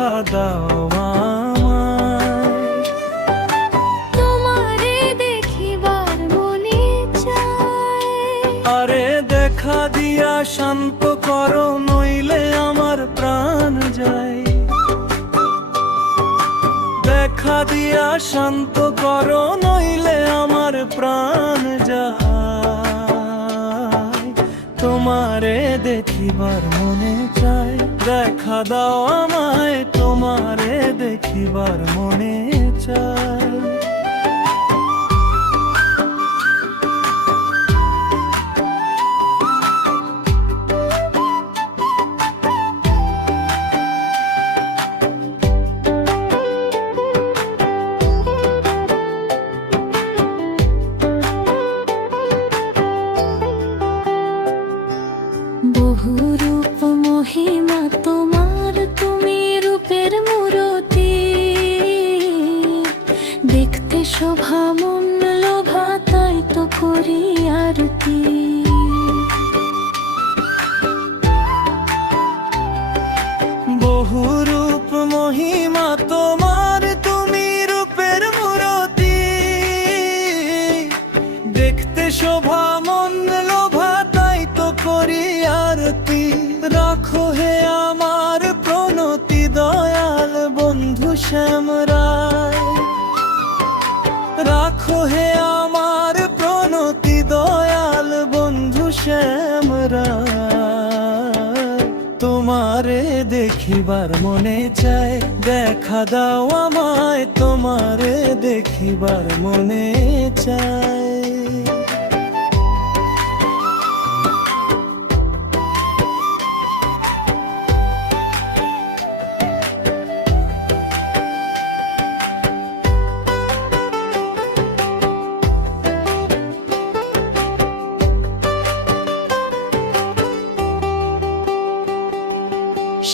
দেখা দাও আমায়। তোমারে দেখিবার মনে চায়। আরে দেখা দিয়া শান্ত করো, নইলে আমার প্রাণ যায়। দেখা দিয়া শান্ত করো, নইলে আমার প্রাণ যায়। তোমারে দেখিবার মনে চায়, দেখা দাও আমায়। তোমারে দেখিবার মনে চায়। বহু রূপ মহিমা তোমার, তুমি রূপের মূরতি। দেখতে শোভা মন লোভা, তাই তো করি আরতি। বহু রূপ মহিমা তোমার, তুমি রূপের মূরতি। দেখতে শোভা মন লোভা, তাই তো করি আরতি। রাখো হে আমার প্রণতি দয়াল বন্ধু শ্যামরায়। রাখো হে আমার প্রণতি দয়াল বন্ধু শ্যামরায়। তোমারে দেখিবার মনে চায়, দেখা দাও আমায়। তোমারে দেখিবার মনে চায়।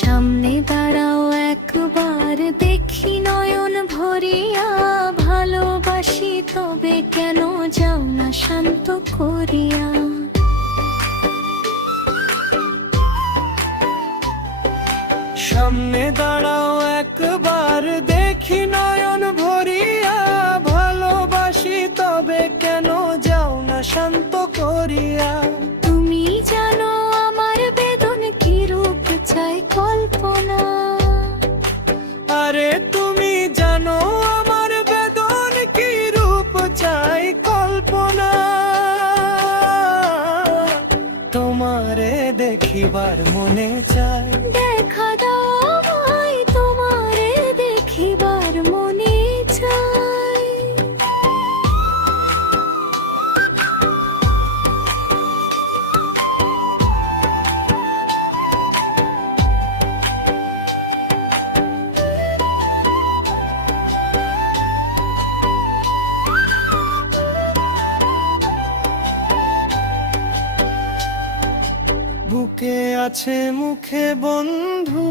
সামনে দাঁড়াও একবার, দেখি নয়ন ভরিয়া। ভালোবাসি তবে কেন যাও না শান্ত করিয়া। সামনে দাঁড়াও একবার, দেখি নয়ন ভরিয়া। ভালোবাসি তবে কেন যাও না শান্ত করিয়া। তুমি জানো আমার বেদন কি রূপ চাই কল্পনা। আরে তুমি জানো আমার বেদন কি রূপ চাই কল্পনা। তোমারে দেখিবার মনে চায়, দেখা দাও আমায়। তোমারে দেখিবার মনে চায়। বুকে আছে মুখে বন্ধু,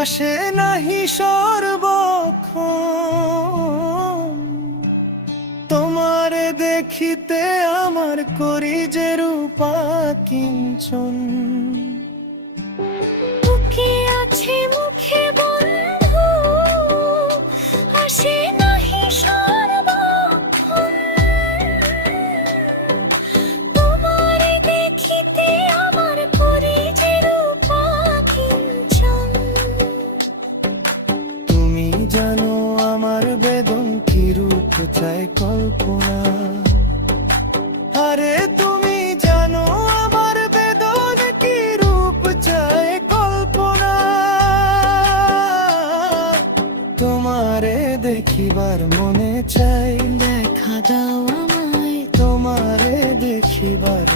আসে নাহি সর্বক্ষণ। তোমারে দেখিতে আমার করি যে রূপা কিঞ্চন। বুকে আছে মুখে বন্ধু, আসে নাহি সর্বক্ষণ। তোমারে দেখিতে আমার করি যে রূপা কিঞ্চন। তুমি জানো আমার বেদন কি রূপ চাই কল্পনা। আরে তুমি জানো আমার বেদন কি রূপ চাই কল্পনা। তোমারে দেখিবার মনে চাই, দেখা দাও আমায়। তোমারে দেখিবার